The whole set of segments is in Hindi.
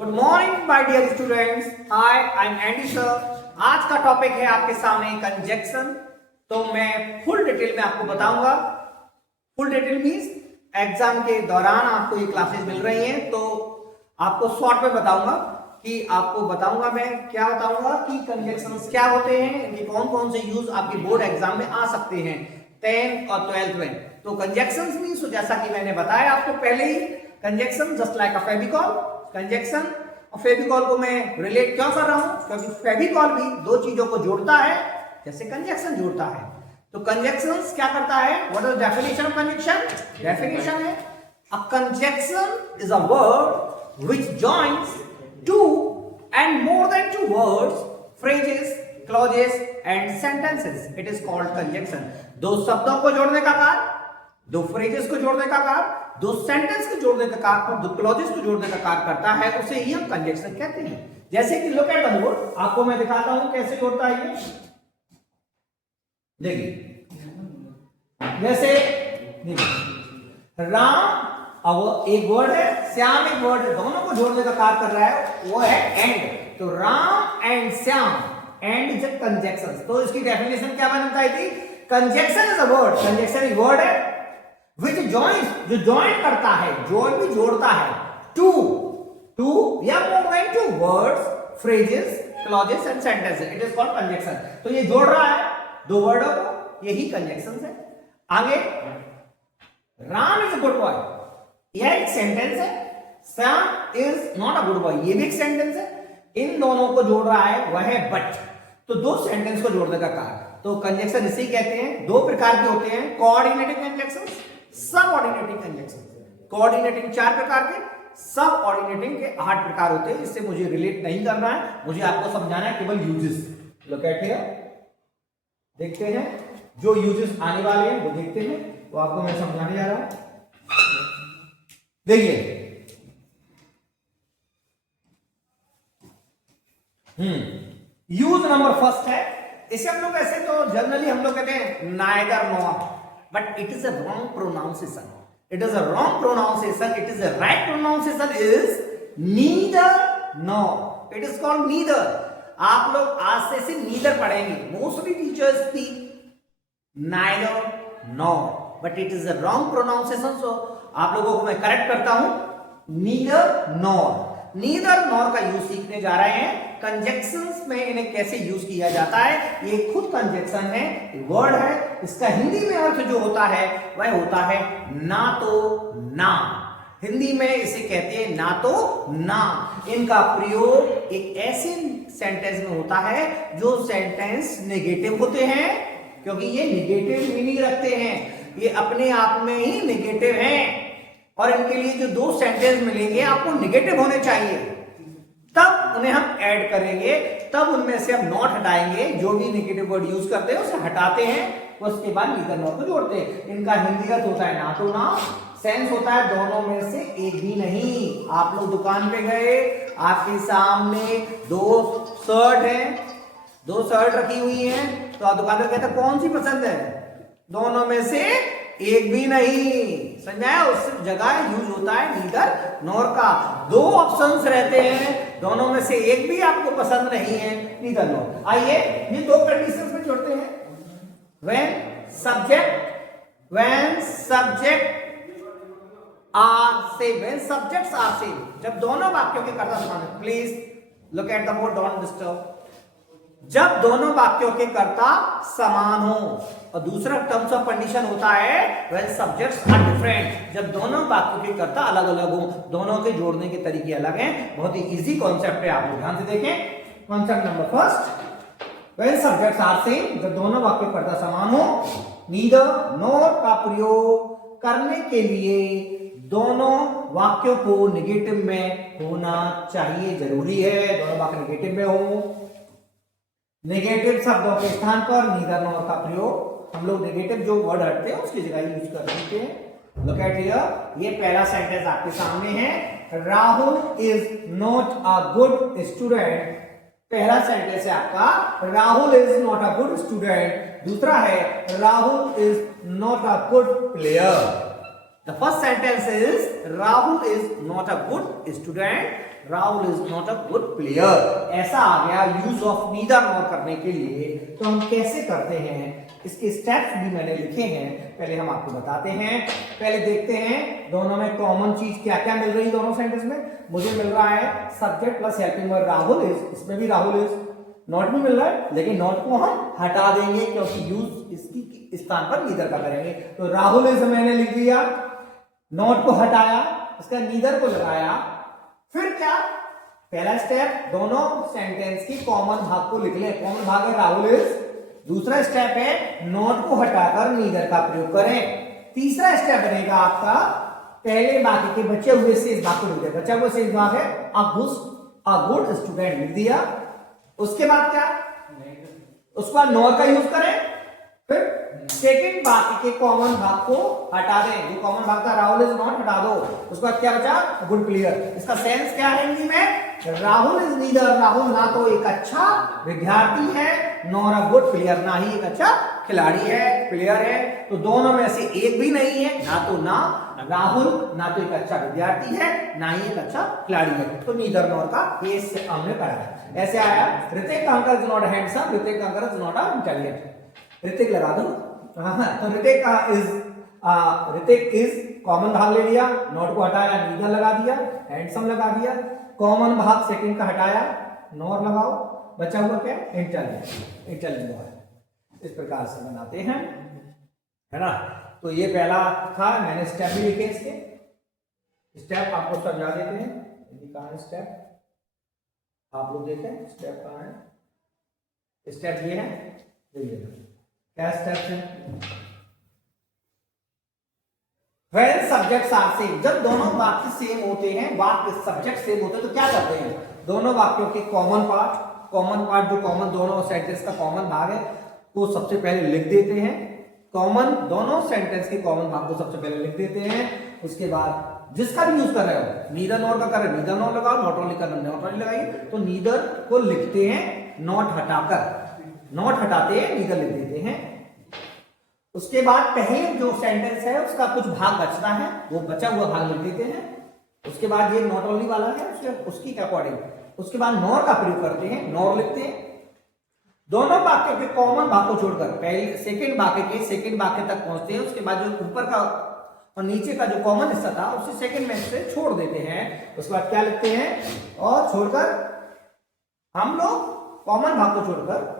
Good morning my dear students. Hi, I am Andy sir. आज का टॉपिक है आपके सामने कंजक्शन। तो मैं फुल डिटेल में आपको बताऊंगा। फुल डिटेल मींस एग्जाम के दौरान आपको ये क्लासेस मिल रही हैं, तो आपको शॉर्ट में बताऊंगा कि आपको बताऊंगा मैं क्या बताऊंगा कि कंजक्शंस क्या होते हैं, इनके कौन कौन से यूज आपके बोर्ड एग्जाम में आ सकते हैं 10th और 12th में। तो कंजक्शंस मींस जैसा कि मैंने बताया आपको पहले ही, conjunction just like a Fevicol. Conjunction और फेविकॉल को मैं रिलेट क्यों कर रहा हूं, क्योंकि फेविकॉल भी दो चीजों को जोड़ता है जैसे कंजक्शन जोड़ता है। तो कंजक्शन क्या करता है? What is definition of conjunction? Definition है a conjunction is a word which joins two and more than two words, phrases, clauses and sentences. It is called conjunction. दो शब्दों को जोड़ने का कार्य, दो फ्रेजेस को जोड़ने का कार्य, दो सेंटेंस को जोड़ने का कार्य और दो क्लॉजेस को जोड़ने का कार्य करता है, उसे ही हम कंजक्शन कहते हैं। जैसे कि लुक एट द बोर्ड, आपको मैं दिखाता हूं कैसे जोड़ता है ये। देखिए, जैसे राम अब एक वर्ड है, श्याम एक वर्ड है, दोनों को जोड़ने का कार्य कर रहा है, वो है एंड। तो Ram and Shyam, and is a conjunction. तो इसकी डेफिनेशन क्या बनता है? Conjunction is a word, conjunction एक वर्ड है which joins, जो ज्वाइन करता है, जोड़ भी जोड़ता है, टू या more than two words, phrases, clauses and sentences. It is called conjunction. तो ये जोड़ रहा है दो वर्डों को, यही कंजक्शन है। आगे, Ram is a good boy, यह एक सेंटेंस है। Shyam is not a good boy, ये भी एक सेंटेंस है। इन दोनों को जोड़ रहा है वह है बट। तो दो सेंटेंस को जोड़ने का कार्य, तो कंजक्शन इसे कहते हैं। दो प्रकार के होते हैं, कोऑर्डिनेटिंग कंजक्शन, सब ऑर्डिनेटिंग कंजक्शन। कोऑर्डिनेटिंग 4 प्रकार के, सब ऑर्डिनेटिंग के 8 प्रकार होते हैं। इससे मुझे रिलेट नहीं करना है, मुझे आपको समझाना है केवल यूजेस। लुक एट हियर, देखते हैं जो यूजेस आने वाले हैं वो देखते हैं, तो आपको मैं समझाने जा रहा हूं। देखिए, यूज नंबर फर्स्ट है। इसे हम लोग ऐसे तो जनरली हम लोग कहते हैं neither nor, but it is a wrong pronunciation. It is a wrong pronunciation. It is a right pronunciation is neither nor. It is called neither. आप लोग आज से neither पढ़ेंगे. Mostly teachers speak neither nor, but it is a wrong pronunciation. So आप लोगों को मैं करेक्ट करता हूं, neither nor. neither nor का यूज सीखने जा रहे हैं। कंजक्शंस में इन्हें कैसे यूज किया जाता है, ये खुद कंजक्शन है, वर्ड है। इसका हिंदी में अर्थ जो होता है वह होता है ना तो ना। हिंदी में इसे कहते हैं ना तो ना। इनका प्रयोग एक ऐसे सेंटेंस में होता है जो सेंटेंस नेगेटिव होते हैं, क्योंकि ये नेगेटिव मीनिंग रखते हैं, ये अपने आप में ही नेगेटिव हैं। और इनके लिए जो दो सेंटेंस मिलेंगे आपको नेगेटिव होने चाहिए, तब उन्हें हम ऐड करेंगे, तब उनमें से हम नॉट हटाएंगे। जो भी नेगेटिव वर्ड यूज करते हैं उसे हटाते हैं, उसके बाद नीदर नॉर को जोड़ते हैं। इनका हिंदीगत होता है ना तो ना, सेंस होता है दोनों में से एक भी नहीं। आप लोग दुकान पे गए, आपके सामने दो शर्ट हैं, दो शर्ट रखी हुई हैं, तो आप दुकानदार कहते हैं कौन सी पसंद है? दोनों में से एक भी नहीं। समझाया? उस जगह यूज होता है नीदर नॉर का। दो ऑप्शंस रहते हैं, दोनों में से एक भी आपको पसंद नहीं है, नीदर नॉर। आइए ये दो कंडीशंस में जोड़ते हैं। when subject are same, when subjects are same, जब दोनों वाक्यों के कर्ता समान है। Please look at the board, don't disturb. जब दोनों वाक्यों के कर्ता समान हो। और दूसरा टर्म्स ऑफ कंडीशन होता है when subjects are different, जब दोनों वाक्यों के कर्ता अलग अलग हो, दोनों के जोड़ने के तरीके अलग हैं। बहुत ही इजी कॉन्सेप्ट है, आप लोग ध्यान से देखें। Concept number first, when subjects are same, जब दोनों वाक्य कर्ता समान हो। neither nor का प्रयोग करने के लिए दोनों वाक्यों को नेगेटिव में होना चाहिए, जरूरी है दोनों वाक्य नेगेटिव में हो। नेगेटिव शब्दों के स्थान पर neither nor का प्रयोग हम लोग नेगेटिव जो वर्ड हटते हैं उसकी जगह यूज कर सकते हैं। लुक एट हियर, ये पहला सेंटेंस आपके सामने है, Rahul is not a good student. पहला सेंटेंस है आपका, Rahul is not a good student. दूसरा है, Rahul is not a good player. The first sentence is Rahul is not a good student, Rahul is not a good player. ऐसा आ गया यूज ऑफ नीदर नॉर करने के लिए। तो हम कैसे करते हैं, इसके स्टेप्स भी मैंने लिखे हैं, पहले हम आपको बताते हैं। पहले देखते हैं दोनों में कॉमन चीज क्या क्या मिल रही है दोनों सेंटेंस में। मुझे मिल रहा है subject plus helping verb Rahul is, इसमें भी राहुल इज। नॉट भी मिल रहा है, लेकिन नॉट को हम हटा देंगे क्योंकि यूज इसकी स्थान पर नीदर का करेंगे। तो राहुल इज मैंने लिख दिया, नॉट को हटाया, इसका नीदर को लगाया। फिर क्या, पहला स्टेप दोनों सेंटेंस की कॉमन भाग को लिख लें। कॉमन भाग है राहुल इज। दूसरा स्टेप है नॉट को हटाकर नीदर का प्रयोग करें। तीसरा स्टेप बनेगा आपका पहले वाक्य के बचे हुए शेष भाग को लिख दें। बचा हुआ शेष भाग है अ गुड स्टूडेंट लिख दिया। उसके बाद क्या, उसके बाद नॉर का यूज करें। फिर सेकंड वाक्य के कॉमन भाग को हटा दें। जो कॉमन भाग था राहुल इज नॉट, हटा दो। उसके बाद क्या बचा, गुड प्लेयर। इसका सेंस क्या है हिंदी में, राहुल इज नीदर, राहुल ना तो एक अच्छा विद्यार्थी है नॉर अ गुड प्लेयर, ना ही एक अच्छा खिलाड़ी है, प्लेयर है। तो दोनों में से एक भी नहीं है, ना तो ना राहुल ना तो एक अच्छा विद्यार्थी है, ना ही एक अच्छा खिलाड़ी है। तो नीदर नॉर का ये हमने पढ़ा। ऐसे आया Hrithik uncle is not handsome, Hrithik uncle is not intelligent. Hrithik लगा दो। तो ऋतिक इज कॉमन भाग ले लिया, नॉट को हटाया, नीदर लगा दिया, हैंडसम लगा दिया। कॉमन भाग सेकंड का हटाया, नॉर लगाओ, बचा हुआ क्या, इंटेलिजेंट। इंटेलिजेंट इस प्रकार से बनाते हैं, है ना। तो ये पहला था, मैंने स्टेप भी लिखे इसके। स्टेप आपको समझा देते हैं, कहां है स्टेप, आप लोग देखें स्टेप कहां है। स्टेप ये है, देखिए क्या स्टेप है। When subjects are same, जब दोनों वाक्य सेम होते हैं, वाक्य सब्जेक्ट सेम होते हैं, तो क्या करते हैं, दोनों वाक्यों के कॉमन पार्ट जो कॉमन दोनों सेंटेंस का कॉमन भाग है वो सबसे पहले लिख देते हैं। कॉमन दोनों सेंटेंस के कॉमन भाग को सबसे पहले लिख देते हैं। उसके बाद जिसका भी यूज कर रहे हो, नीदर नॉर का कर रहे हो नीदर नॉर लगाओ, नॉट ओनली करना नॉट ओनली लगाइए। तो नीदर को लिखते हैं नॉट हटाकर, नॉट हटाते हैं नीदर लिख देते हैं। उसके बाद पहले जो सेंटेंस है उसका कुछ भाग बचता है, वो बचा हुआ भाग लिख देते हैं। उसके बाद ये नॉट ओनली वाला है उसकी अकॉर्डिंग, उसके बाद नॉर का प्रयोग करते हैं, नॉर लिखते हैं। दोनों वाक्यों के कॉमन भाग को छोड़कर पहले सेकंड वाक्य तक पहुंचते हैं। उसके बाद जो ऊपर का और नीचे का जो कॉमन हिस्सा था उसे सेकंड में से छोड़ देते हैं। उसके बाद क्या लिखते हैं, और छोड़कर हम लोग कॉमन भाग को छोड़कर,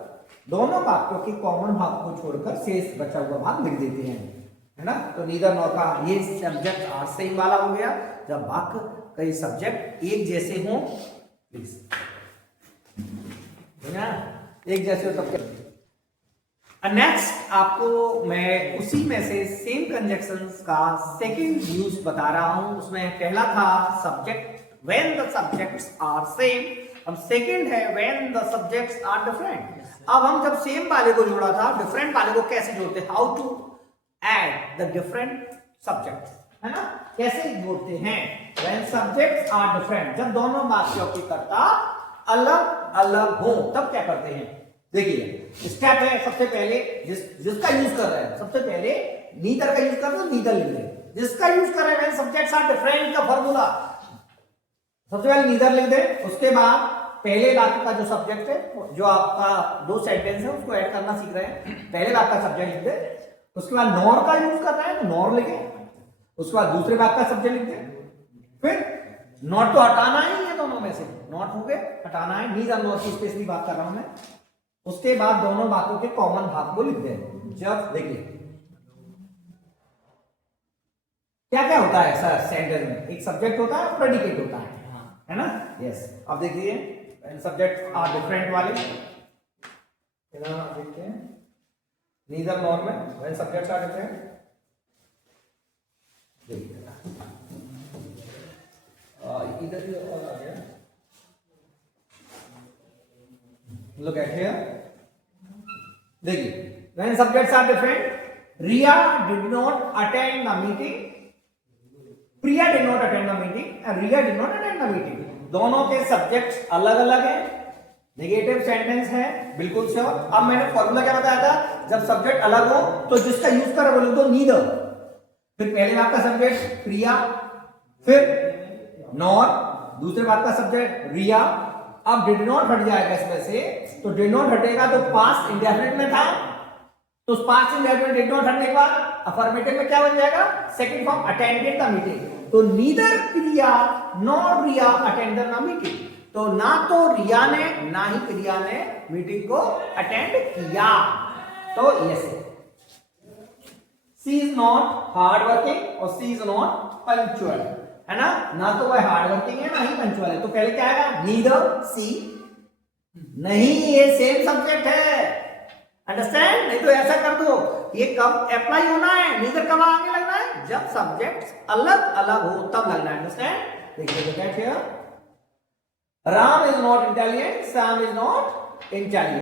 दोनों वाक्यों के कॉमन भाग को छोड़कर शेष बचा हुआ भाग लिख देते हैं, है ना। तो नीदर नॉर का ये सब्जेक्ट आर सेम वाला हो गया। जब वाक्य कई सब्जेक्ट एक जैसे हों, प्लीज एक जैसे हो तब क्या। नेक्स्ट आपको मैं उसी में से सेम कंजक्शंस का सेकंड यूज बता रहा हूं। उसमें पहला था subject when the subjects are same, अब सेकंड है when the subjects are different. अब हम जब सेम वाले को जोड़ा था, डिफरेंट वाले को कैसे जोड़ते हैं, how to add the different subjects, है ना, कैसे जोड़ते हैं। व्हेन सब्जेक्ट्स आर डिफरेंट, जब दोनों वाक्यों के कर्ता अलग अलग हो तब क्या करते हैं। देखिए स्टेप है, सबसे पहले जिसका यूज कर रहे हैं सबसे पहले नीदर का यूज कर रहे हो, नीदर लिख दें। जिसका यूज कर रहे हैं व्हेन सब्जेक्ट्स आर डिफरेंट का फॉर्मूला सबसे पहले नीदर लिख दें। उसके बाद पहले वाक्य का जो सब्जेक्ट है, जो आपका दो सेंटेंस है उसको ऐड करना सीख रहे हैं, पहले वाक्य का सब्जेक्ट लिख दे। उसके बाद नॉर का यूज कर रहे हैं तो नॉर लिखे। उसके बाद दूसरे वाक्य का सब्जेक्ट लिख दे। फिर नॉट तो हटाना ही है, दोनों में से नॉट हो गए, हटाना है, नीदर नॉर की स्पेशली बात कर रहा हूं मैं। उसके बाद दोनों वाक्यों के कॉमन भाग को लिख दें। जब देखिए क्या क्या होता है सर सेंटेंस में, एक सब्जेक्ट होता है, प्रेडिकेट होता है ना। यस, अब देखिए सब्जेक्ट आर डिफरेंट वाले देखते हैं नीदर नॉर में व्हेन सब्जेक्ट्स आर डिफरेंट। इधर ही और आ गया, लुक एट हियर, देखिए when subjects are different, Riya did not attend the meeting, Priya did not attend the meeting and Riya did not attend the meeting. दोनों के सब्जेक्ट्स अलग अलग हैं, नेगेटिव सेंटेंस है, बिल्कुल श्योर। अब मैंने फॉर्मूला क्या बताया था, जब सब्जेक्ट अलग हो तो जिसका यूज करें वो लिख दो नीदर। फिर पहले भाग का सब्जेक्ट क्रिया, फिर नॉर, दूसरे भाग का सब्जेक्ट रिया। अब डिड नॉट हट जाएगा इसमें से, तो डिड नॉट हटेगा तो पास्ट इंडेफिनिट में था, तो पास्ट इंडेफिनिट डिड नॉट हटने के बाद अफर्मेटिव में क्या बन जाएगा, second form attended the meeting. तो neither Priya nor Riya attended the meeting, तो ना तो रिया ने ना ही प्रिया ने मीटिंग को अटेंड किया। तो yes, she is not hard working और सी इज नॉट पंक्चुअल, है ना तो वह हार्ड वर्किंग है ना ही पंक्चुअल है। तो पहले क्या आएगा, नीदर सी, नहीं ये सेम सब्जेक्ट है, अंडरस्टैंड। नहीं तो ऐसा कर दो, ये कब अप्लाई होना है, नीदर कब आगे लगना है, जब सब्जेक्ट अलग अलग हो तब लगना है, अंडरस्टैंड। देखिए Ram is not intelligent, Sam is not intelligent.